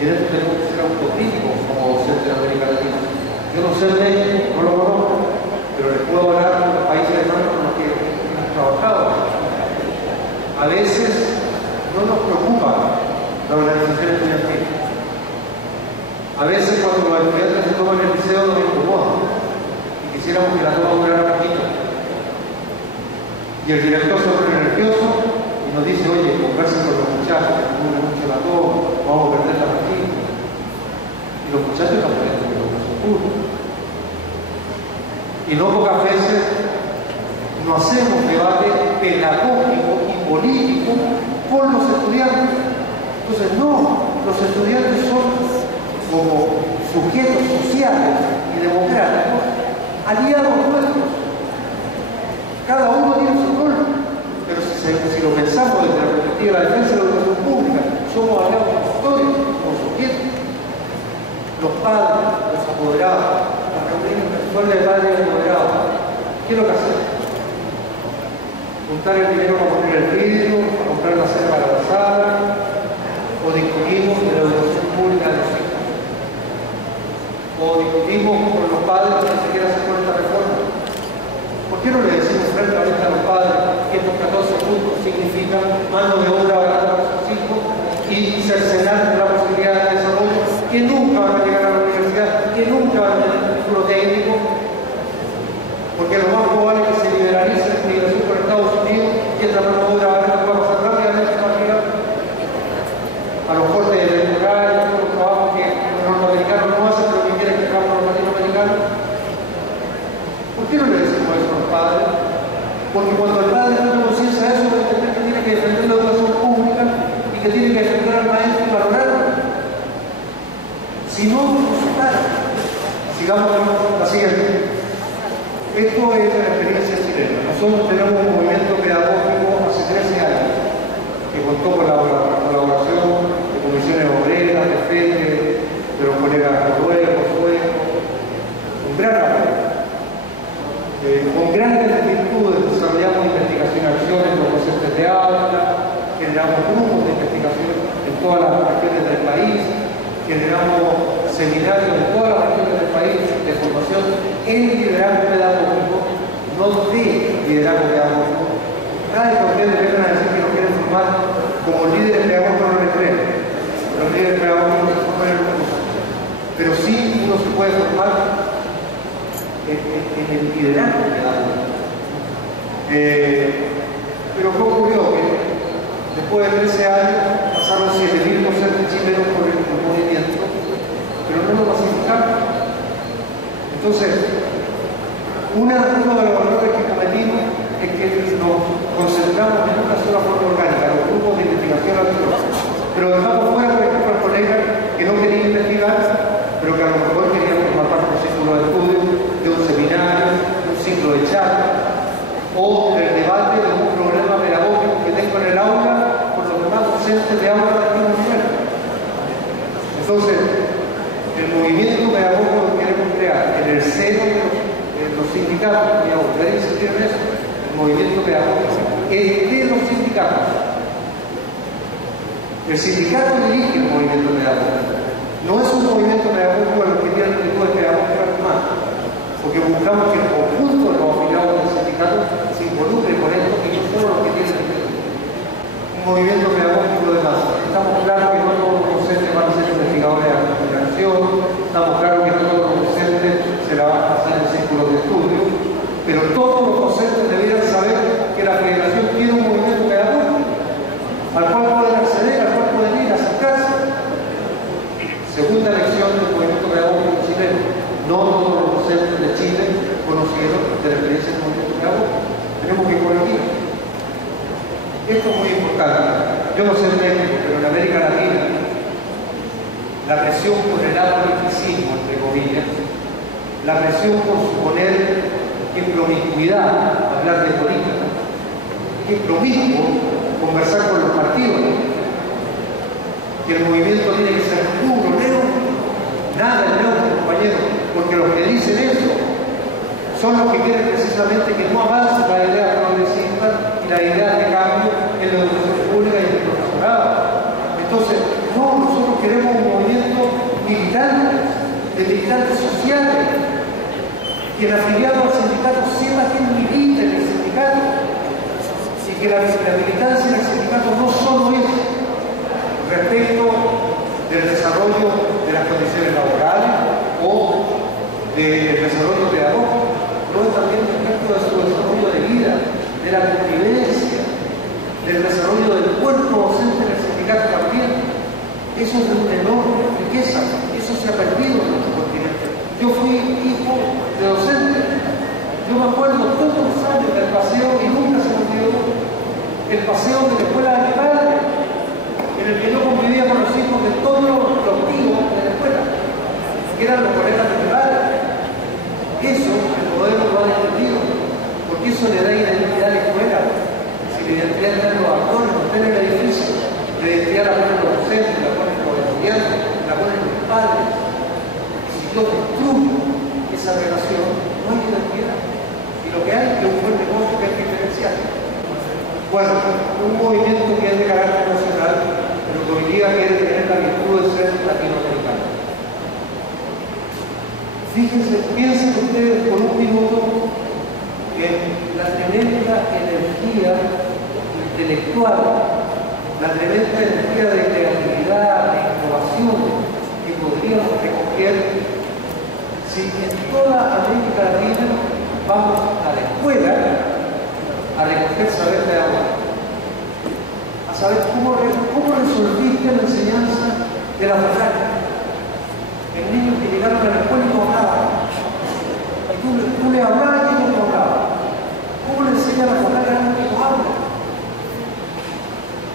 Y en esto tenemos que ser autocríticos como docentes de América Latina. Yo no sé de ellos, no lo conozco, pero les puedo hablar de los países hermanos con los que hemos trabajado. A veces no nos preocupa la organización estudiantil. A veces cuando los estudiantes se toman el liceo nos incomoda y quisiéramos que la toma durara poquito. Y el director se pone nervioso y nos dice, oye, conversen con los muchachos, que no dure mucho la toma, vamos a perder la partida. Y los muchachos no pueden tener lo que ocurre. Y no pocas veces no hacemos debate pedagógico y político con los estudiantes. Entonces, no, los estudiantes son como sujetos sociales y democráticos, aliados nuestros. Cada uno tiene su rol, pero si lo pensamos desde la perspectiva de la defensa de la educación pública, somos aliados consultores, como sujetos. Los padres, los apoderados, las reuniones mensuales de padres y apoderados, ¿qué es lo que hacemos? Juntar el dinero para poner el vidrio, para comprar la cena para la sala, o discutimos de la educación pública de los hijos. O discutimos con los padres que se quiere hacer con esta reforma. ¿Por qué no le decimos francamente a los padres que estos 14 puntos significan mano de obra barata para sus hijos y cercenar la posibilidad de desarrollo, que nunca van a llegar a la universidad, que nunca van a tener un título técnico? Porque lo más probable es que se liberalice la migración por Estados Unidos y esta mano de obra barata va a pasar rápidamente para arriba a los cortes electorales, a los trabajos que los norteamericanos no hacen, pero que quieren que trabajen los latinoamericanos. ¿Por qué no le decimos eso a los padres? Porque cuando el padre no tiene conciencia de eso, va a entender que tiene que defender la educación pública y que tiene que defender al maestro y valorarlo. Si no, no se para. Sigamos con la siguiente. Esto es la experiencia chilena. Nosotros tenemos un movimiento pedagógico hace 13 años que contó con la colaboración de comisiones obreras, de FEDE, de los colegas noruegos, suecos, un gran apoyo. Con grandes virtudes desarrollamos investigación y acciones en los docentes de aula, generamos grupos de investigación en todas las regiones del país, generamos seminarios en todas las regiones del país de formación el liderazgo pedagógico, no de liderazgo pedagógico. Nada de que ustedes vengan a decir que no quieren formar como líderes pedagógicos, no les creen. Los líderes pedagógicos se forman en los cursos. Pero sí uno se puede formar en el liderazgo pedagógico. Pero ¿qué ocurrió? Que después de 13 años pasaron 7.000 docentes chilenos por el movimiento, pero no lo pacificaron. Entonces, uno de los errores que cometimos es que nos concentramos en una sola forma orgánica, los grupos de investigación arqueológica, pero dejamos fuera, por ejemplo, a colegas que no querían investigar, pero que a lo mejor querían formar parte de un círculo de estudio, de un seminario, de un ciclo de charla, o del debate de un problema pedagógico que tengo en el aula por los demás docentes de aula de la universidad. Entonces, el movimiento pedagógico que queremos crear en el seno de los sindicatos, digamos, ustedes insistir en eso, el movimiento pedagógico es de los sindicatos. El sindicato dirige el movimiento pedagógico. No es un movimiento pedagógico al que tiene actitudes pedagógicas más, porque buscamos que el conjunto de los afiliados del sindicato se involucre con esto y no solo los que tienen un movimiento pedagógico de masa. Estamos claros que no todos los docentes van a ser investigadores de la generación, estamos claros que no todos los docentes se la van a pasar en círculos de estudio, pero todos los docentes debieran saber que la federación tiene un movimiento pedagógico al cual pueden acceder, al cual pueden ir a acercarse. Segunda lección del movimiento pedagógico chileno: no todos los docentes de Chile conocieron de la experiencia del movimiento pedagógico. Tenemos que corregir. Esto es muy importante. Yo no sé en México, pero en América Latina, la presión por el apoliticismo, entre comillas, la presión por suponer que es promiscuidad hablar de política, que es promiscuo conversar con los partidos, que el movimiento tiene que ser puro, neutro. Nada es neutro, compañeros, porque los que dicen eso son los que quieren precisamente que no avance la idea progresista y la idea de cambio en la educación pública y en el profesorado. Entonces, no, nosotros queremos un movimiento militante, de militantes sociales, que el afiliado al sindicato sepa que milita en el sindicato, y que la militancia en el sindicato no solo es respecto del desarrollo de las condiciones laborales o del desarrollo pedagógico, no es también respecto de su desarrollo de vida, de la convivencia, del desarrollo del cuerpo docente en el sindicato también. Eso es de una enorme riqueza, eso se ha perdido en nuestro continente. Yo fui hijo de docente, yo me acuerdo todos los años del paseo y nunca se me olvidó el paseo de la escuela de mi padre, en el que yo convivía con los hijos de todos los tíos de la escuela, que eran los colegas de mi padre. Eso el modelo lo ha entendido, porque eso le da identidad a la escuela. Si la identidad está en los actores, no está en el edificio, la identidad la ponen los docentes, la ponen los estudiantes, la ponen los padres. Si yo destruyo esa relación, no hay identidad. Y lo que hay es un buen negocio que hay que diferenciar. Bueno, un movimiento que es de carácter nacional, pero que hoy día quiere tener la virtud de ser latinoamericano. Fíjense, piensen ustedes por un minuto en la tremenda energía intelectual, la tremenda energía de creatividad, de innovación que podríamos recoger si en toda América Latina vamos a la escuela a recoger saber pedagógico, a saber cómo resolviste la enseñanza de la forárea. El niño que llegaron a la escuela y no hablaba. Y tú le hablabas y ellos no hablaban. ¿Cómo le enseñan a la forárea a un niño que no habla?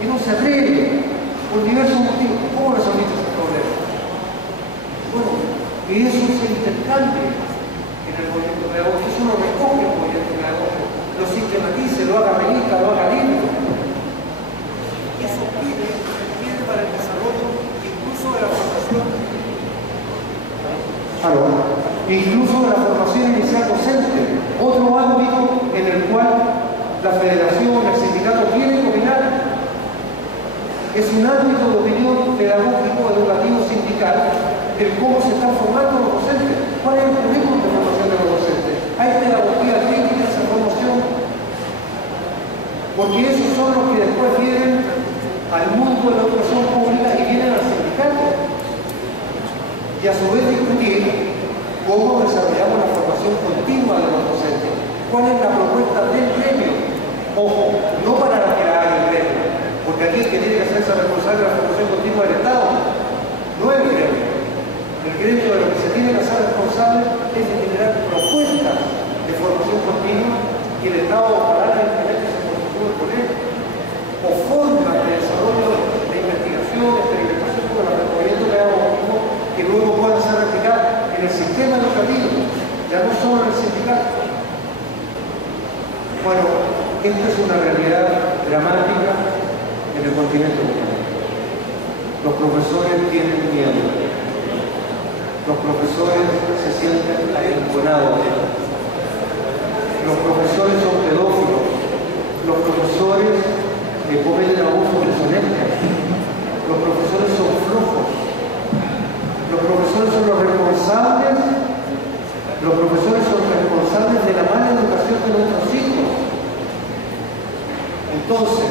Y no se atreve por diversos motivos. ¿Cómo resolviste ese problema? Bueno, y eso es el intercambio en el movimiento pedagógico. Eso lo recoge el movimiento pedagógico. Lo sistematice, lo haga revista, lo haga libro. Eso pide para el desarrollo incluso de la formación. Incluso de la formación inicial docente, otro ámbito en el cual la federación, el sindicato tiene que opinar. Es un ámbito de opinión pedagógico, educativo, sindical, de cómo se están formando los docentes. ¿Cuál es el currículum de formación de los docentes? de la educación pública y vienen al sindicato. Y a su vez discutir cómo desarrollamos la formación continua de los docentes. ¿Cuál es la propuesta del gremio? Ojo, no para que la haga el gremio, porque aquí el que tiene que hacerse responsable de la formación continua del Estado no es el gremio. El gremio de lo que se tiene que hacer responsable es de generar propuestas de formación continua y el Estado ojalá la implemente se constituye con él, o formas de desarrollo de investigación, de experimentación con el recorriendo pedagógico que luego puedan ser replicadas en el sistema educativo, ya no solo en el sindicato. Bueno, esta es una realidad dramática en el continente europeo. Los profesores tienen miedo. Los profesores se sienten arrinconados. Los profesores son pedófilos. Los profesores cometen abusos de sonetas. Los profesores son flojos. Los profesores son los responsables. Los profesores son responsables de la mala educación de nuestros hijos. Entonces,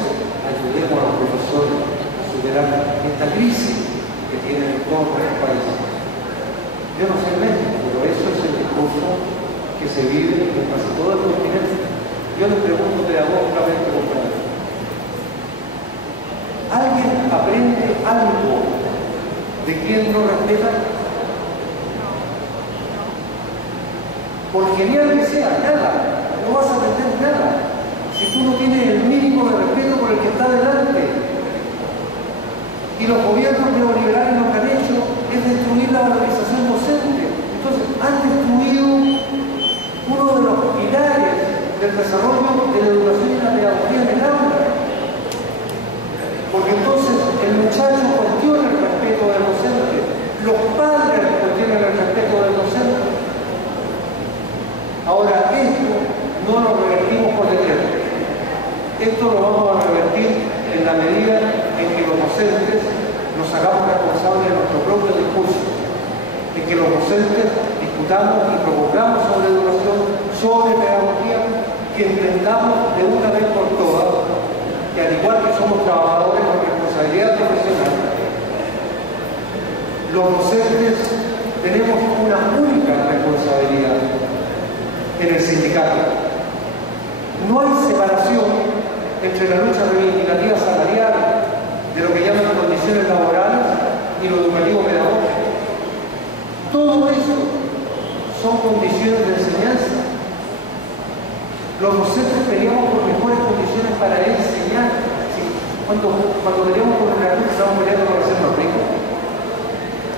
ayudemos a los profesores a superar esta crisis que tienen en todos los países. Yo no sé en México, pero eso es el discurso que se vive en casi todo el continente. Yo les pregunto pedagógicamente, compañeros. ¿Alguien aprende algo de quien no respeta? Por genial que sea, nada. No vas a aprender nada. Si tú no tienes el mínimo de respeto por el que está delante. Y los gobiernos neoliberales lo que han hecho es destruir la valorización docente. Entonces, han destruido uno de los pilares del desarrollo de la educación y la pedagogía en el aula. Porque entonces el muchacho cuestiona el respeto del docente, los padres cuestionan el respeto del docente. Ahora, esto no lo revertimos por decreto. Esto lo vamos a revertir en la medida en que los docentes nos hagamos responsables de nuestro propio discurso, en que los docentes discutamos y propongamos sobre educación, sobre pedagogía, que entendamos de una vez por todas que al igual que somos trabajadores con responsabilidad profesional, los docentes tenemos una única responsabilidad en el sindicato. No hay separación entre la lucha reivindicativa salarial de lo que llaman condiciones laborales y lo educativo pedagógico. Todo eso son condiciones de enseñanza. Los docentes peleamos por mejores condiciones para enseñar. ¿Sí? Cuando peleamos por la luz, estamos peleando por hacernos ricos.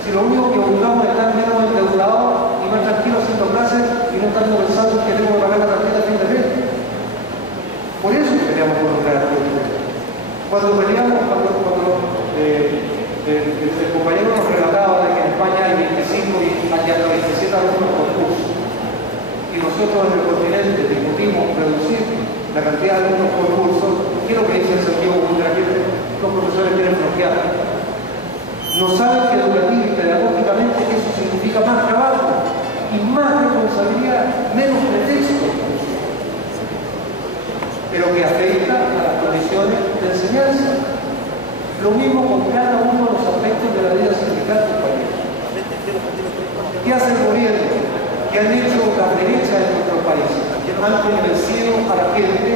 Si lo único que buscamos es estar menos endeudados y más tranquilos haciendo clases y no estando pensando que tengo que pagar la tarjeta a fin de mes. Por eso peleamos por lograr la. Cuando peleamos, el compañero nos relataba de que en España hay 25 y hasta 27 alumnos por curso. Y nosotros en el continente discutimos reducir la cantidad de alumnos por curso. ¿Qué es lo que dice el sentido cultural? Los profesores quieren bloquear. No saben que educativa y pedagógicamente eso significa más trabajo y más responsabilidad, menos pretexto, pero que afecta a las condiciones de enseñanza. Lo mismo con cada uno de los aspectos de la vida sindical del país. ¿Qué hace el gobierno? ¿Qué han hecho las derechas de nuestro país? Han convencido a la gente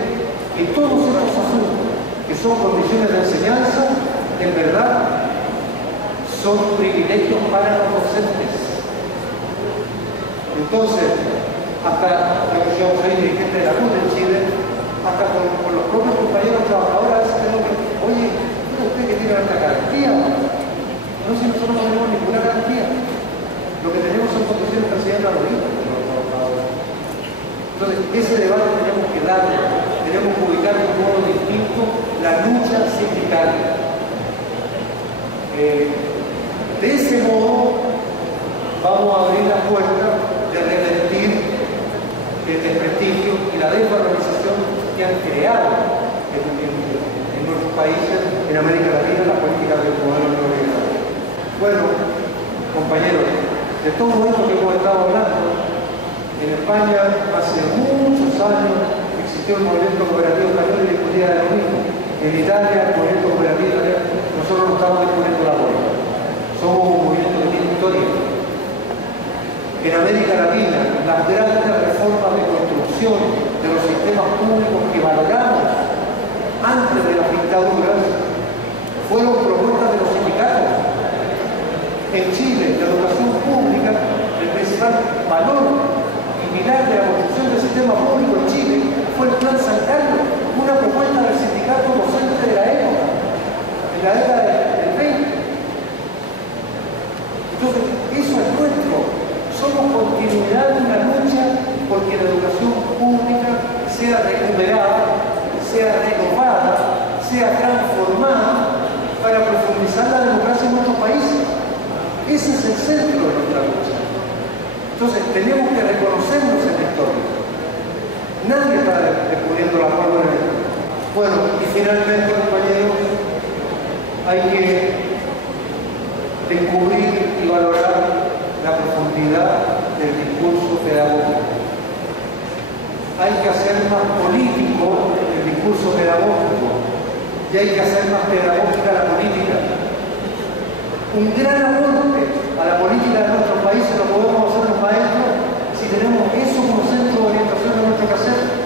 que todos estos asuntos, que son condiciones de enseñanza, en verdad, son privilegios para los docentes. Entonces, hasta yo soy dirigente de la CUT en Chile, hasta con los propios compañeros trabajadores, oye, usted que tiene esta garantía, no si nosotros no tenemos ninguna garantía. Lo que tenemos son condiciones que enseñan a los hijos de los trabajadores. Entonces, ese debate tenemos que darlo, tenemos que ubicar de un modo distinto la lucha sindical. De ese modo, vamos a abrir la puerta de revertir el desprestigio y la desvalorización que han creado en nuestros países, en América Latina, las políticas del modelo neoliberal. Bueno, compañeros, de todo esto que hemos estado hablando, en España hace muchos años existió el movimiento cooperativo español y discutía de lo mismo. En Italia el movimiento cooperativo italiano, nosotros no estamos disponiendo la puerta. Somos un movimiento que tiene historia. En América Latina, las grandes reformas de construcción de los sistemas públicos que valoramos antes de las dictaduras fueron propuestas de los sindicatos. En Chile, la educación pública, el principal valor y pilar de la construcción del sistema público en Chile fue el Plan San Carlos, una propuesta del sindicato docente de la época, en la década del 20. Entonces, eso es nuestro. Somos continuidad de una lucha porque la educación pública sea recuperada, sea renovada, sea transformada para profundizar la democracia en nuestros países. Ese es el centro de nuestra lucha. Entonces, tenemos que reconocernos en la historia. Nadie está descubriendo la forma de la historia. Bueno, y finalmente, compañeros, hay que descubrir y valorar la profundidad del discurso pedagógico. Hay que hacer más político el discurso pedagógico y hay que hacer más pedagógica la política. Un gran aporte a la política de nuestros países lo podemos hacer los maestros si tenemos eso como centro de orientación de nuestro quehacer.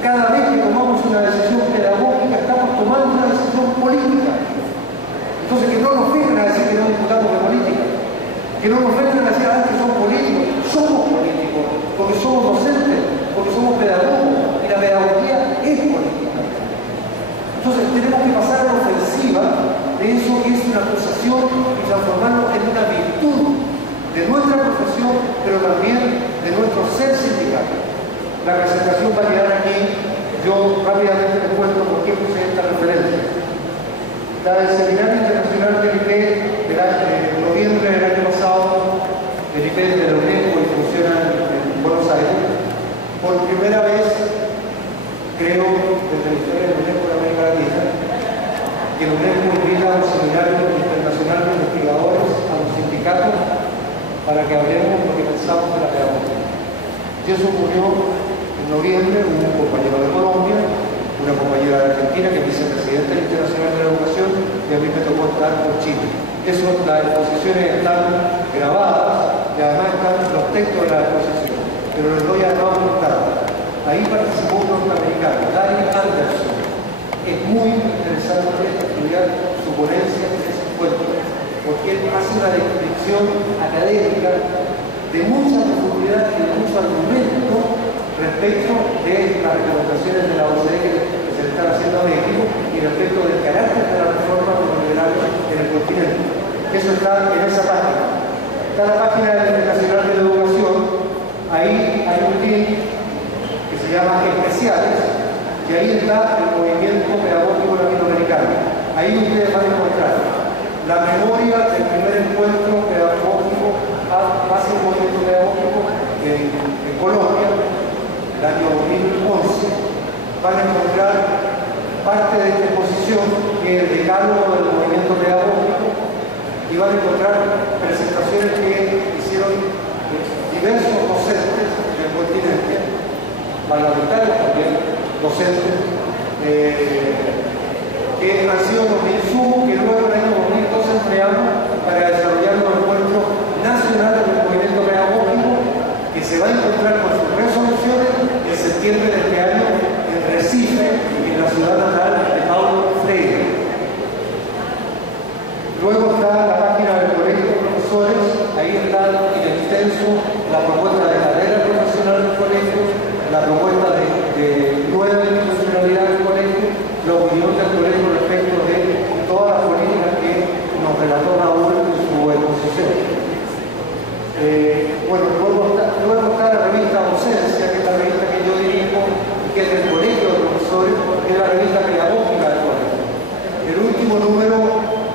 Cada vez que tomamos una decisión pedagógica estamos tomando una decisión política. Entonces que no nos vengan a decir que no discutamos de política, que no nos vengan a decir que son políticos. Somos políticos porque somos docentes, porque somos pedagogos y la pedagogía es política. Entonces tenemos que pasar a la ofensiva de eso que es una acusación y transformarlo en una virtud de nuestra profesión, pero también de nuestro ser sindical. La presentación va a quedar aquí. Yo rápidamente les cuento por qué puse esta referencia. El Seminario Internacional del IP de noviembre del año pasado, el IP de la UNESCO y funciona en Buenos Aires, por primera vez, creo, desde la historia de la UNESCO de América Latina, que la UNESCO invita a un seminario internacional de investigadores, a los sindicatos, para que hablemos lo que pensamos de la pedagogía. Y eso ocurrió en noviembre, un compañero de Colombia, una compañera de Argentina que es vicepresidenta internacional de la educación, y a mí me tocó estar con Chile. Eso, las exposiciones están grabadas y además están los textos de la exposición, pero les doy a todos los datos. Ahí participó un norteamericano, Daniel Anderson. Es muy interesante estudiar su ponencia en ese encuentro, porque él hace una descripción académica de mucha profundidad y de mucho argumento respecto de las recomendaciones de la OCDE que se le están haciendo a México y respecto del carácter de la reforma neoliberal en el continente. Eso está en esa página. Está en la página internacional de la educación. Ahí hay un link que se llama Especiales y ahí está el movimiento pedagógico latinoamericano. Ahí ustedes van a encontrar la memoria del primer encuentro pedagógico hacia el movimiento pedagógico en Colombia, el año 2011. Van a encontrar parte de esta exposición que es el decálogo del movimiento pedagógico y van a encontrar presentaciones que hicieron diversos docentes del continente, parlamentarios también, docentes, que han sido los insumos que luego en el año 2012 empleamos para desarrollar los encuentros nacionales del movimiento pedagógico, que se va a encontrar con sus resoluciones en septiembre de este año en Recife, en la ciudad natal de Paulo Freire. Luego está la página del Colegio de Profesores, ahí está en extenso la propuesta de carrera profesional del colegio, la propuesta de nueva institucionalidad del colegio, la opinión del colegio respecto de todas las políticas que nos relató Raúl en su exposición. Bueno, luego está la revista Docencia, que es la revista que yo dirijo, que es del Colegio de Profesores, que es la revista pedagógica del colegio. El último número,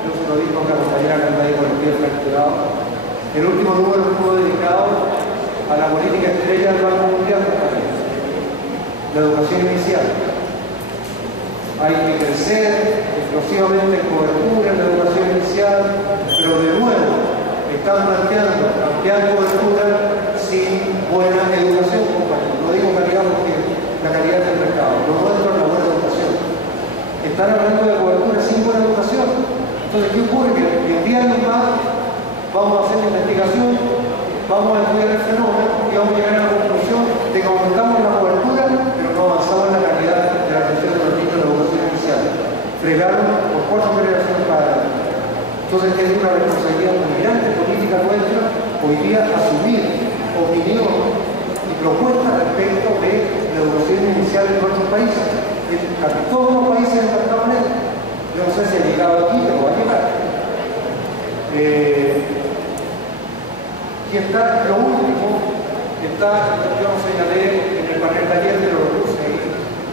yo se lo digo a la compañera que anda ahí con el pie fracturado, el último número estuvo dedicado a la política estrella del Banco Mundial, la educación inicial. Hay que crecer explosivamente en cobertura en la educación inicial, pero de nuevo están planteando ampliar cobertura sin buena educación, compañeros. No digo calidad porque la calidad del mercado, lo nuestro es la buena educación. están hablando de cobertura sin buena educación. Entonces, ¿qué ocurre? Que en 10 años más vamos a hacer investigación, vamos a estudiar el fenómeno y vamos a llegar a la conclusión de que aumentamos la cobertura, pero no avanzamos en la calidad de la atención de los niños de la educación inicial. Fregaron por 4 generaciones para adelante. Entonces, es una responsabilidad muy grande política nuestra hoy día asumir opinión y propuestas respecto de la educación inicial en nuestros países. Casi todos los países han tratado en él. Yo no sé si ha llegado aquí, pero va a llegar. Y está lo último, yo lo señalé en el panel de ayer, pero lo puse ahí.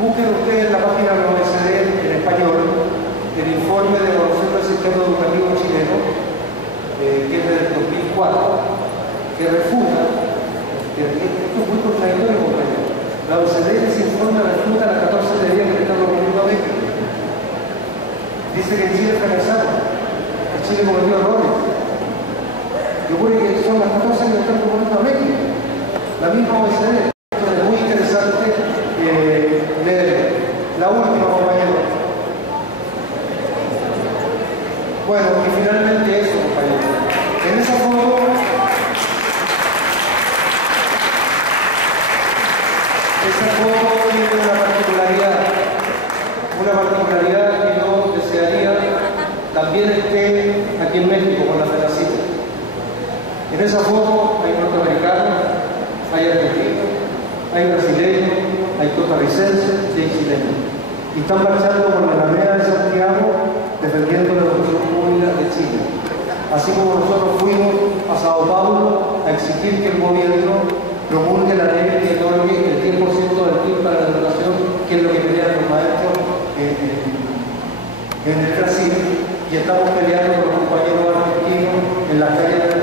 Busquen ustedes en la página de la OECD en español el informe de evaluación del sistema educativo chileno, que es del 2004, que refuta, esto es muy contradictorio, compañero. La OECD en ese informe refuta las 14 teorías que están proponiendo a México. Dice que en Chile fracasaron, que Chile cometió errores. Yo creo que son las 14 que están proponiendo a México. La misma OECD. Es muy interesante leer. La última, compañero. Bueno, y finalmente eso, compañero. En esa foto, tiene una particularidad que yo desearía también esté aquí en México con la FENACYT. En esa foto hay norteamericanos, hay argentinos, hay brasileños, hay costarricenses y hay chilenos. Y están marchando por la Alameda de Santiago defendiendo la educación pública de Chile. Así como nosotros fuimos a Sao Paulo a exigir que el gobierno promulgue la ley que otorgue el 10% del PIB para la educación, que es lo que pelean los maestros en el Brasil, y estamos peleando con los compañeros argentinos en las calles de